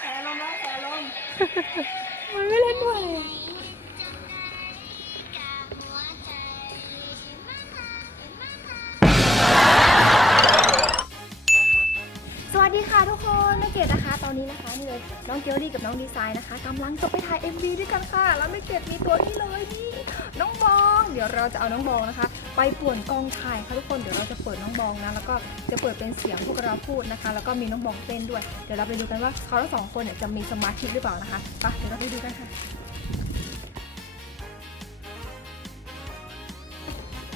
แต่ลมแล้วแต่ลมมันไม่เล่นด้วย อนนี้นะคะนี่เลยน้องเกลลี่กับน้องดีไซน์นะคะกำลังจะไปถ่าย MV ด้วยกันค่ะ แล้วแม่เกดมีตัวนี้เลยนี่ น้องบอง เดี๋ยวเราจะเอาน้องบองนะคะ ไปป่วนกองถ่ายค่ะทุกคนเดี๋ยวเราจะเปิดน้องบองนะแล้วก็จะเปิดเป็นเสียงพวกเราพูดนะคะ แล้วก็มีน้องบองเต้นด้วย เดี๋ยวเราไปดูกันว่าเขาทั้งสองคนเนี่ยจะมีสมาธิหรือเปล่านะคะไปเดี๋ยวเราไปดูกันค่ะ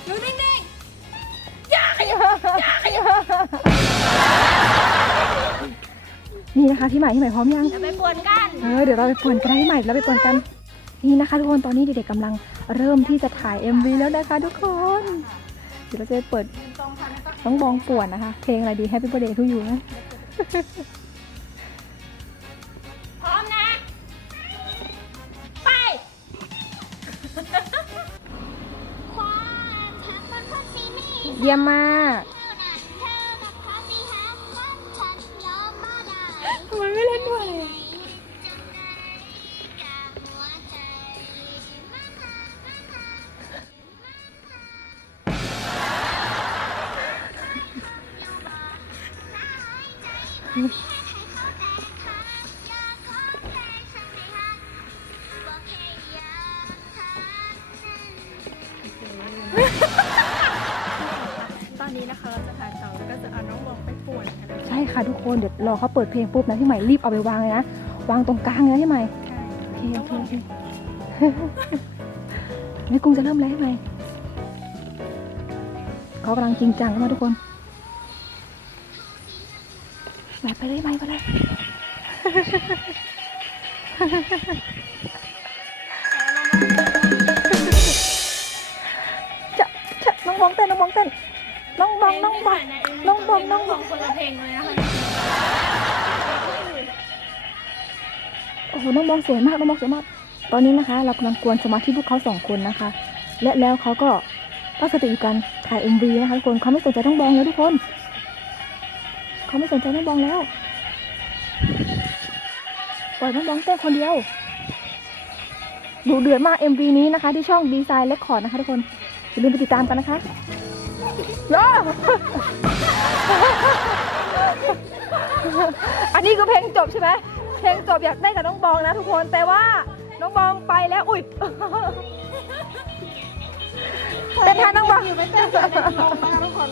อยู่นิ่งๆอย่าขยับอย่าขยับ นี่นะคะพี่ใหม่พี่ใหม่พร้อมยังจะไปปวนกัน เออเดี๋ยวเราไปป่วนกันได้ไหมเราไปป่วนกัน นี่นะคะทุกคนตอนนี้เด็กๆกำลังเริ่มที่จะถ่าย MV แล้วนะคะทุกคน เดี๋ยวเราจะไปเปิดน้องบองป่วนนะคะ เพลงอะไรดี Happy Birthday to you นะพร้อมนะ ไปเยี่ยมมากำไมไม่เล่นด้วย ค่ะทุกคนเดี๋ยวรอเขาเปิดเพลงปุ๊บนะพี่ใหม่รีบเอาไปวางเลยนะวางตรงกลางเลยนะพี่ใหม่ใช่โอเคโอเคโอเคแม่กุ้งจะเริ่มแล้วให้ไหมเขากำลังจริงจังกันมาทุกคนไปไปเลยไหมไปเลยจะจะน้องบองเต้นน้องบองเต้นน้องบองน้องบองน้อง บองน้องบองคนละเพลงเลยนะคะโอ้โหน้องบองสวยมากน้องบองสวยมาก ตอนนี้นะคะ เรากำลังกวนสมาธิพวกเขาสองคนนะคะ และแล้วเขาก็ตั้งสติอยู่กันถ่าย MV นะคะทุกคนเขาไม่สนใจน้องบองแล้วทุกคนเขาไม่สนใจน้องบองแล้วปล่อยน้องบองเต้นคนเดียวดูเดือดมาก MV นี้นะคะ ที่ช่องดีไซน์เ c คคอร์ดนะคะทุกคนอย่าลืมไปติดตามกันนะคะ ว้าวอันนี้คือเพลงจบใช่ไหมเพลงจบอยากได้กับน้องบองนะทุกคนแต่ว่าน้องบองไปแล้วอุ้ยเป็นทางน้องบองอยู่ไม่เต้นเลยลงมาทุกคน